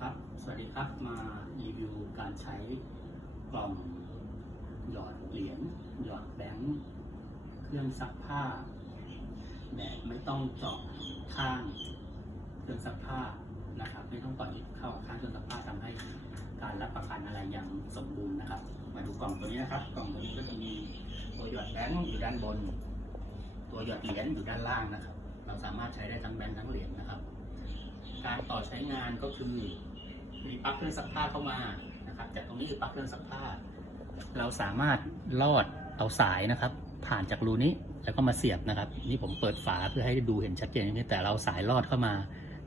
ครับ สวัสดีครับมารีวิวการใช้กล่องหยอดเหรียญหยอดแบงค์เครื่องซักผ้า แบบไม่ต้องเจาะข้างเครื่องซักผ้านะครับ ไม่ต้องต่อยึดเข้าข้างเครื่องซักผ้าทำให้การรับประกันอะไรอย่างสมบูรณ์นะครับ มาดูกล่องตัวนี้นะครับ กล่องตัวนี้ก็จะมีตัวหยอดแบงค์อยู่ด้านบน ตัวหยอดเหรียญอยู่ด้านล่างนะครับ เราสามารถใช้ได้ทั้งแบงค์ทั้งเหรียญ ต่อใช้งานก็คือ มีปลั๊กเครื่องซักผ้าเข้ามานะครับจากตรงนี้คือปลั๊กเครื่องซักผ้า เราสามารถลอดเอาสายนะครับ ผ่านจากรูนี้แล้วก็มาเสียบนะครับ นี่ผมเปิดฝาเพื่อให้ดูเห็นชัดเจนอย่างนี้แต่เราสายลอดเข้ามา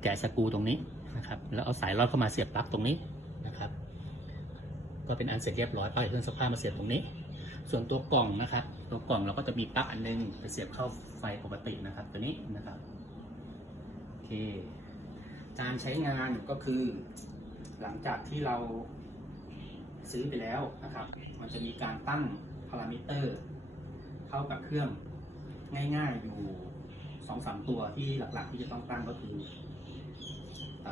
แกะสกูตรงนี้นะครับ แล้วเอาสายลอดเข้ามาเสียบปลั๊กตรงนี้นะครับ ก็เป็นอันเสร็จเรียบร้อยปลั๊กเครื่องซักผ้ามาเสียบตรงนี้ส่วนตัวกล่องนะครับ ตัวกล่องเราก็จะมีปลั๊กอันนึงไปเสียบเข้าไฟปกตินะครับ ตัวนี้นะครับ โอเค การใช้งานก็คือ หลังจากที่เราซื้อไปแล้วนะครับ มันจะมีการตั้งพารามิเตอร์ เข้ากับเครื่องง่ายๆอยู่สองสามตัวที่หลักๆ ที่จะต้องตั้งก็คืออ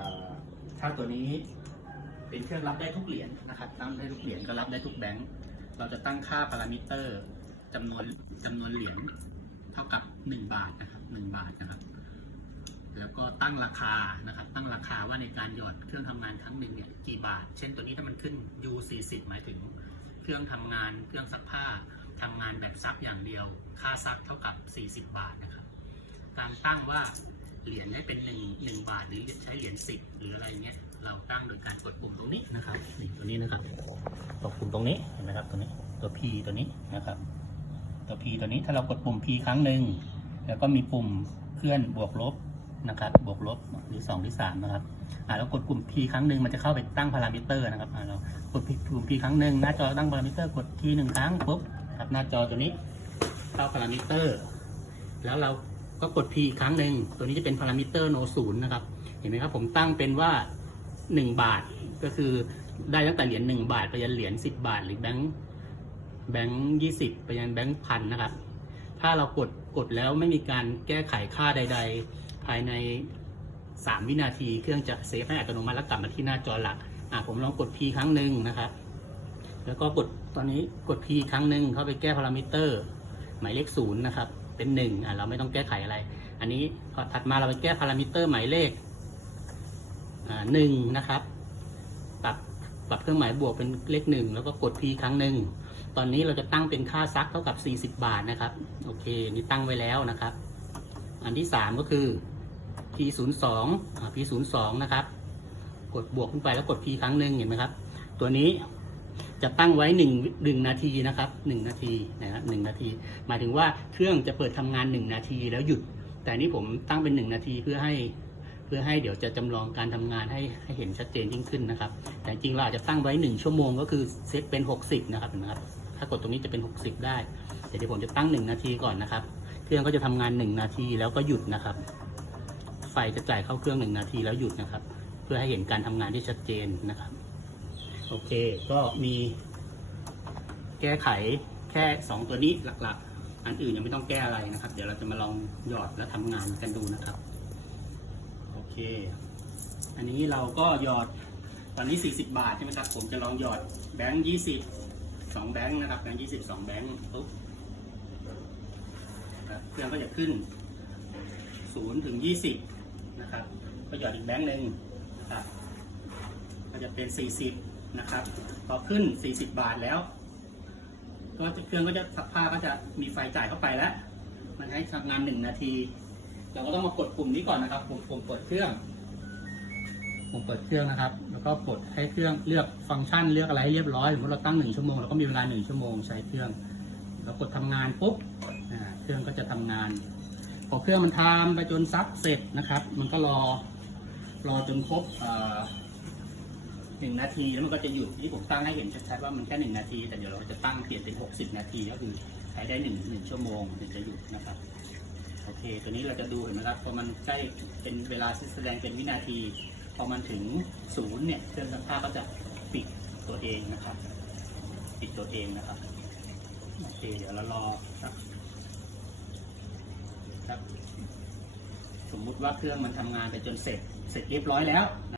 ถ้าตัวนี้เป็นเครื่องรับได้ทุกเหรียญนะครับตั้งได้ทุกเหรียญก็รับได้ทุกแบงค์เราจะตั้งค่าพารามิเตอร์จำนวนจำนวนเหรียญเท่ากับ 1 บาทนะครับ1บาทนะครับ แล้วก็ตั้งราคานะครับตั้งราคาว่าในการหยอดเครื่องทำงานครั้งหนึ่งเนี่ยกี่บาท เช่นตัวนี้ถ้ามันขึ้น U40 หมายถึงเครื่องทำงานเครื่องซักผ้าทำงานแบบซักอย่างเดียว ค่าซักเท่ากับ 40 บาทนะครับ การตั้งว่าเหรียญให้เป็น1 1บาทหรือใช้เหรียญ10 หรืออะไรเงี้ยเราตั้งโดยการกดปุ่มตรงนี้นะครับนี่ตัวนี้นะครับกดปุ่มตรงนี้เห็นไหมครับตัวนี้ตัว P ตัวนี้นะครับตัว P ตัวนี้ถ้าเรากดปุ่ม P ครั้งหนึ่งแล้วก็มีปุ่มเคลื่อนบวกลบ นะครับ บวกลบหรือ2หรือ3นะครับอ่าแล้วกดปุ่ม P ครั้งหนึ่งมันจะเข้าไปตั้งพารามิเตอร์นะครับอ่าเรากดปุ่ม P ครั้งหนึ่งหน้าจอตั้งพารามิเตอร์กดทีหนึ่งครั้งปุ๊บครับหน้าจอตัวนี้เข้าพารามิเตอร์ แล้วเราก็กด P ครั้งหนึ่งตัวนี้จะเป็นพารามิเตอร์โนศูนย์นะครับ เห็นไหมครับผมตั้งเป็นว่า 1 บาทก็คือได้ตั้งแต่เหรียญ1บาท ไปยันเหรียญ10 บาท หรือแบงค์แบงค์ยี่สิบไปยันแบงค์พันนะครับ ถ้าเรากดกดแล้วไม่มีการแก้ไขค่าใด ๆ ภายใน 3 วินาที เครื่องจะเซฟให้อัตโนมัติแล้วกลับมาที่หน้าจอหลักอะผมลองกด P ครั้งหนึ่งนะครับ แล้วก็กดตอนนี้กด P ครั้งหนึ่งเข้าไปแก้พารามิเตอร์ หมายเลขศูนย์นะครับ เป็นหนึ่งอะเราไม่ต้องแก้ไขอะไร อันนี้พอถัดมาเราไปแก้พารามิเตอร์หมายเลขอ่าหนึ่งนะครับ ปรับปรับเครื่องหมายบวกเป็นเลขหนึ่งแล้วก็กด P ครั้งหนึ่งตอนนี้เราจะตั้งเป็นค่าซักเท่ากับ 40 บาทนะครับ โอเค นี่ตั้งไว้แล้วนะครับ อันที่ 3 ก็คือ P 0 2 P 0 2 นะครับ กดบวกขึ้นไปแล้วกด P ครั้งหนึ่งเห็นไหมครับ ตัวนี้จะตั้งไว้1 1นาทีนะครับ1นาทีนะครับ1นาที หมายถึงว่าเครื่องจะเปิดทำงาน1นาทีแล้วหยุด แต่นี่ผมตั้งเป็น1นาทีเพื่อให้ เพื่อให้เดี๋ยวจะจำลองการทำงานให้ให้เห็นชัดเจนยิ่งขึ้นนะครับ แต่จริงเราอาจจะตั้งไว้1ชั่วโมงก็คือเซตเป็น 60 นะครับเห็นไหมครับ ถ้ากดตรงนี้จะเป็น 60 ได้แต่เดี๋ยวผมจะตั้ง1นาทีก่อนนะครับ เครื่องก็จะทำงาน1นาทีแล้วก็หยุดนะครับ ฟจะจ่ายเข้าเครื่อง1นาทีแล้วหยุดนะครับ เพื่อให้เห็นการทำงานที่ชัดเจนนะครับ โอเค ก็มีแก้ไขแค่ 2 ตัวนี้หลักๆ อันอื่นยังไม่ต้องแก้อะไรนะครับ เดี๋ยวเราจะมาลองหยอดและทำงานกันดูนะครับ โอเค อันนี้เราก็หยอดตอนนี้ 40 บาทใช่ไหมครับ ผมจะลองหยอดแบงค์20สองแบงค์นะครับแบงค์ยี่สิบสองแบงค์ปุ๊บครับเครื่องก็จะขึ้นศูนย์ถึงยี่สิบ นะครับ ก็หยอดอีกแบงค์หนึ่งนะครับก็จะเป็นสี่สิบนะครับ พอขึ้นสี่สิบบาทแล้ว ก็จะเครื่องก็จะสักผ้าก็จะมีไฟจ่ายเข้าไปแล้ว มันให้ทำงานหนึ่งนาที เราก็ต้องมากดปุ่มนี้ก่อนนะครับ ปุ่มปุ่มเปิดเครื่องผมเปิดเครื่องนะครับ แล้วก็กดให้เครื่องเลือกฟังก์ชันเลือกอะไรให้เรียบร้อยสมมติเราตั้งหนึ่งชั่วโมงเราก็มีเวลาหนึ่งชั่วโมงใช้เครื่อง แล้วกดทำงานปุ๊บเครื่องก็จะทำงาน พอเครื่องมันทำไปจนซักเสร็จนะครับ มันก็รอรอจนครบหนึ่งนาทีแล้วมันก็จะหยุดที่ผมตั้งให้เห็นชัดๆว่ามันแค่หนึ่งนาที แต่เดี๋ยวเราจะตั้งเปลี่ยนเป็นหกสิบนาทีก็คือใช้ได้หนึ่งหนึ่งชั่วโมงถึงจะหยุดนะครับโอเค ตัวนี้เราจะดูเห็นไหมครับพอมันใกล้เป็นเวลาแสดงเป็นวินาที พอมันถึงศูนย์เนี่ยเครื่องซักผ้าก็จะปิดตัวเองนะครับ ปิดตัวเองนะครับโอเคเดี๋ยวเรารอสัก ครับ สมมุติว่าเครื่องมันทำงานไปจนเสร็จ เสร็จเรียบร้อยแล้ว